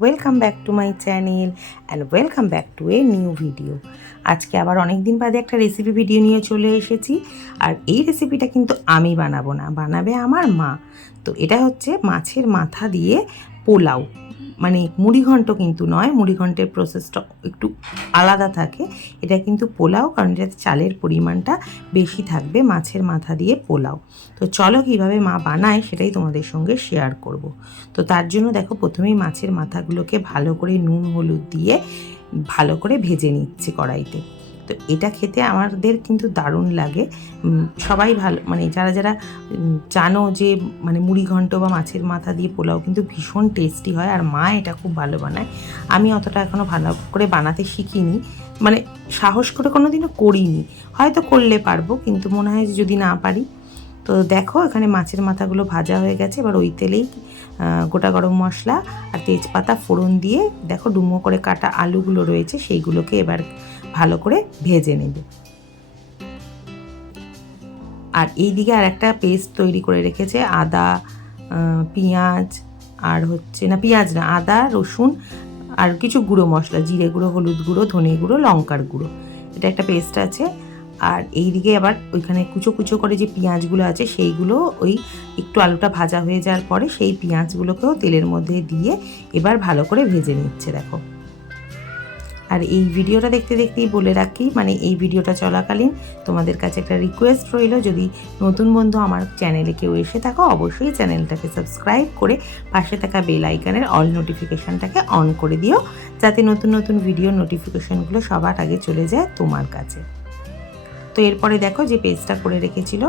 Welcome back to my channel and welcome back to a new video আজকে আবার অনেক দিন বাদে একটা রেসিপি ভিডিও নিয়ে চলে এসেছি আর এই রেসিপিটা কিন্তু আমি বানাবো না, বানাবে আমার মা। তো এটা হচ্ছে মাছের মাথা দিয়ে পোলাও। মানে মুড়িঘণ্ট কিন্তু নয়, মুড়িঘণ্টের প্রসেসটা একটু আলাদা থাকে। এটা কিন্তু পোলাও, কারণ এটাতে চালের পরিমাণটা বেশি থাকবে মাছের মাথা দিয়ে পোলাও। তো চলো কীভাবে মা বানায় সেটাই তোমাদের সঙ্গে শেয়ার করব। তো তার জন্য দেখো প্রথমেই মাছের মাথাগুলোকে ভালো করে নুন, হলুদ দিয়ে ভালো করে ভেজে নিচ্ছে কড়াইতে। তো এটা খেতে আমাদের কিন্তু দারুণ লাগে। সবাই ভালো মানে যারা যারা জানো যে মানে মুড়ি ঘন্ট বা মাছের মাথা দিয়ে পোলাও কিন্তু ভীষণ টেস্টি হয় আর মা এটা খুব ভালো বানায়। আমি অতটা এখনও ভালো করে বানাতে শিখিনি মানে সাহস করে কোনো দিনও করিনি। হয়তো করলে পারব, কিন্তু মনে হয় যে যদি না পারি, তো দেখো এখানে মাছের মাথাগুলো ভাজা হয়ে গেছে। এবার ওই তেলেই গোটা গরম মশলা আর তেজপাতা ফোড়ন দিয়ে দেখো ডুমো করে কাটা আলুগুলো রয়েছে, সেইগুলোকে এবার ভালো করে ভেজে নেবে। আর এই দিকে আর একটা পেস্ট তৈরি করে রেখেছে, আদা পেঁয়াজ আর হচ্ছে না, পেঁয়াজ না, আদা, রসুন আর কিছু গুঁড়ো মশলা, জিরে গুঁড়ো, হলুদ গুঁড়ো, ধনে গুঁড়ো, লঙ্কার গুঁড়ো। এটা একটা পেস্ট আছে। আর এই দিকে আবার ওইখানে কুচো কুচো করে যে পেঁয়াজগুলো আছে, সেইগুলো ওই একটু আলুটা ভাজা হয়ে যাওয়ার পরে সেই পেঁয়াজগুলোকেও তেলের মধ্যে দিয়ে এবার ভালো করে ভেজে নিচ্ছে, দেখো। আর এই ভিডিওটা দেখতে দেখতেই বলে রাখি মানে এই ভিডিওটা চলাকালীন তোমাদের কাছে একটা রিকোয়েস্ট রইল, যদি নতুন বন্ধু আমার চ্যানেলে কেউ এসে থাকো, অবশ্যই চ্যানেলটাকে সাবস্ক্রাইব করে পাশে থাকা বেল আইকনের অল নোটিফিকেশানটাকে অন করে দিও, যাতে নতুন নতুন ভিডিও নোটিফিকেশানগুলো সবার আগে চলে যায় তোমার কাছে। তো এরপরে দেখো যে পেস্টটা করে রেখেছিল,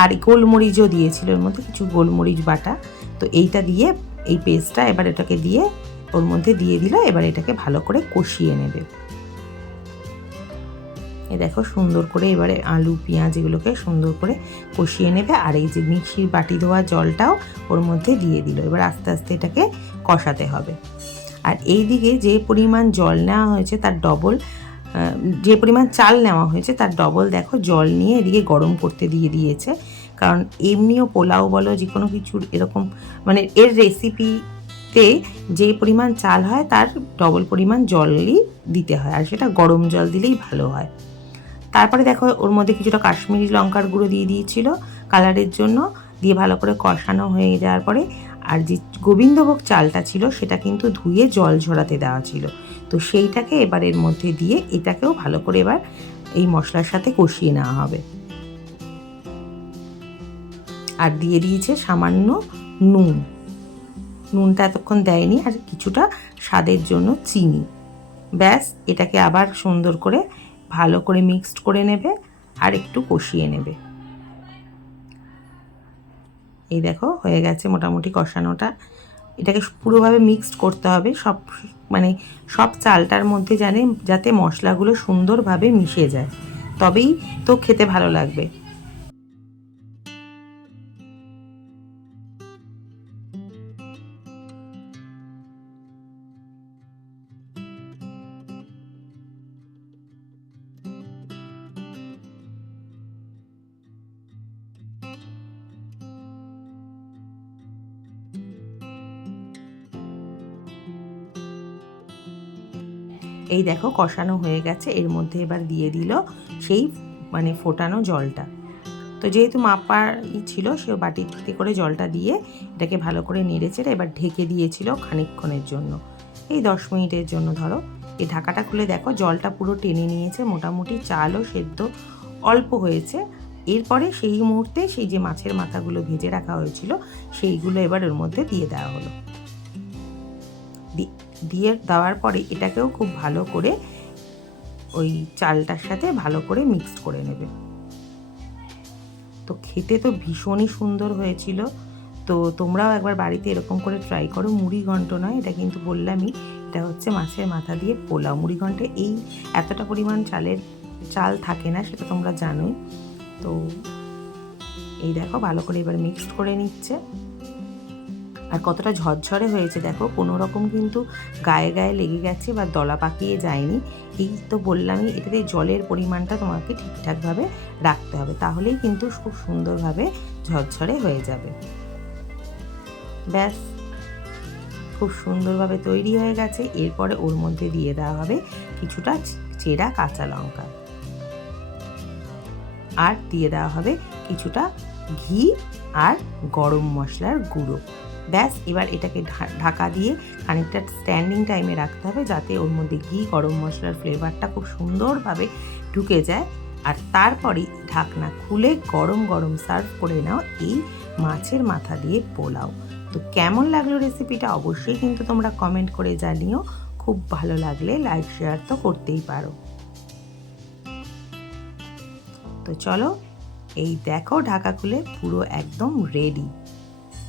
আর গোলমরিচও দিয়েছিল এর মধ্যে, কিছু গোলমরিচ বাটা। তো এইটা দিয়ে এই পেস্টটা এবার এটাকে দিয়ে ওর মধ্যে দিয়ে দিল, এবার এটাকে ভালো করে কষিয়ে নেবে। এ দেখো সুন্দর করে এবারে আলু, পেঁয়াজ এগুলোকে সুন্দর করে কষিয়ে নেবে, আর এই যে মিক্সির বাটি ধোয়া জলটাও ওর মধ্যে দিয়ে দিল। এবার আস্তে আস্তে এটাকে কষাতে হবে। আর এই দিকে যে পরিমাণ জল নেওয়া হয়েছে তার ডবল যে পরিমাণ চাল নেওয়া হয়েছে তার ডবল দেখো জল নিয়ে এদিকে গরম করতে দিয়ে দিয়েছে। কারণ এমনিও পোলাও বলো যে কোনো কিছুর এরকম মানে এর রেসিপিতে যে পরিমাণ চাল হয় তার ডবল পরিমাণ জলই দিতে হয় আর সেটা গরম জল দিলেই ভালো হয়। তারপরে দেখো ওর মধ্যে কিছুটা কাশ্মীরি লঙ্কার গুঁড়ো দিয়ে দিয়েছিল কালারের জন্য, দিয়ে ভালো করে কষানো হয়ে যাওয়ার পরে আর যে গোবিন্দভোগ চালটা ছিল সেটা কিন্তু ধুয়ে জল ঝরাতে দেওয়া ছিল। তো সেইটাকে এবার এর মধ্যে দিয়ে এটাকেও ভালো করে এবার এই মশলার সাথে কষিয়ে নেওয়া হবে। আর দিয়ে দিয়েছে সামান্য নুন। নুনটা এতক্ষণ দেয়নি আর কিছুটা স্বাদের জন্য চিনি। ব্যাস, এটাকে আবার সুন্দর করে ভালো করে মিক্সড করে নেবে আর একটু কষিয়ে নেবে। এই দেখো, হয়ে গেছে মোটামুটি কষানোটা। এটাকে পুরোভাবে মিক্সড করতে হবে। সব মানে সব চালটার মধ্যে জানে, যাতে মশলাগুলো সুন্দরভাবে মিশে যায়। তবেই তো খেতে ভালো লাগবে। এই দেখো কষানো হয়ে গেছে, এর মধ্যে এবার দিয়ে দিল সেই মানে ফোটানো জলটা। তো যেহেতু মাপার ই ছিল, সে বাটিতে করে জলটা দিয়ে এটাকে ভালো করে নেড়েছে এবার ঢেকে দিয়েছিল খানিকক্ষণের জন্য। এই দশ মিনিটের জন্য ধরো। এই ঢাকাটা খুলে দেখো, জলটা পুরো টেনে নিয়েছে, মোটামুটি চালও সেদ্ধ অল্প হয়েছে। এরপরে সেই মুহূর্তে সেই যে মাছের মাথাগুলো ভেজে রাখা হয়েছিল, সেইগুলো এবার ওর মধ্যে দিয়ে দেওয়া হলো। দিয়ে দেওয়ার পরে এটাকেও খুব ভালো করে ওই চালটার সাথে ভালো করে মিক্সড করে নেবে। তো খেতে তো ভীষণই সুন্দর হয়েছিল। তো তোমরাও একবার বাড়িতে এরকম করে ট্রাই করো। মুড়ি ঘন্ট নয়, এটা কিন্তু বললামই। এটা হচ্ছে মাছের মাথা দিয়ে পোলাও। মুড়ি ঘন্টে এই এতটা পরিমাণ চালের, চাল থাকে না, সেটা তোমরা জানোই। তো এই দেখো, ভালো করে এবার মিক্সড করে নিচ্ছে। আর কতটা ঝরঝরে হয়েছে দেখো, কোনো রকম কিন্তু গায়ে গায়ে লেগে গেছে বা দলা পাকিয়ে যায়নি। এই তো বললামই, এটাতে জলের পরিমাণটা তোমাকে ঠিকঠাকভাবে রাখতে হবে, তাহলেই কিন্তু খুব সুন্দরভাবে ঝরঝরে হয়ে যাবে। ব্যাস, খুব সুন্দরভাবে তৈরি হয়ে গেছে, এরপরে ওর মধ্যে দিয়ে দেওয়া হবে কিছুটা চেরা কাঁচা লঙ্কা। আর দিয়ে দেওয়া হবে কিছুটা ঘি আর গরম মশলার গুঁড়ো। ব্যাস, এবার এটাকে ঢাকা দিয়ে খানিকটা স্ট্যান্ডিং টাইমে রাখতে হবে যাতে ওর মধ্যে ঘি, গরম মশলার ফ্লেভারটা খুব সুন্দরভাবে ঢুকে যায়। আর তারপরে ঢাকনা খুলে গরম গরম সার্ভ করে নাও এই মাছের মাথা দিয়ে পোলাও। তো কেমন লাগল রেসিপিটা অবশ্যই কিন্তু তোমরা কমেন্ট করে জানিও। খুব ভালো লাগলে লাইক শেয়ার তো করতেই পারো। তো চলো, এই দেখো ঢাকা খুলে পুরো একদম রেডি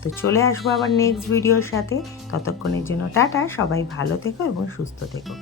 তো চলে আসব আবার নেক্সট ভিডিওর সাথে। ততক্ষণের জন্য টাটা, সবাই ভালো থেকো এবং সুস্থ থেকো।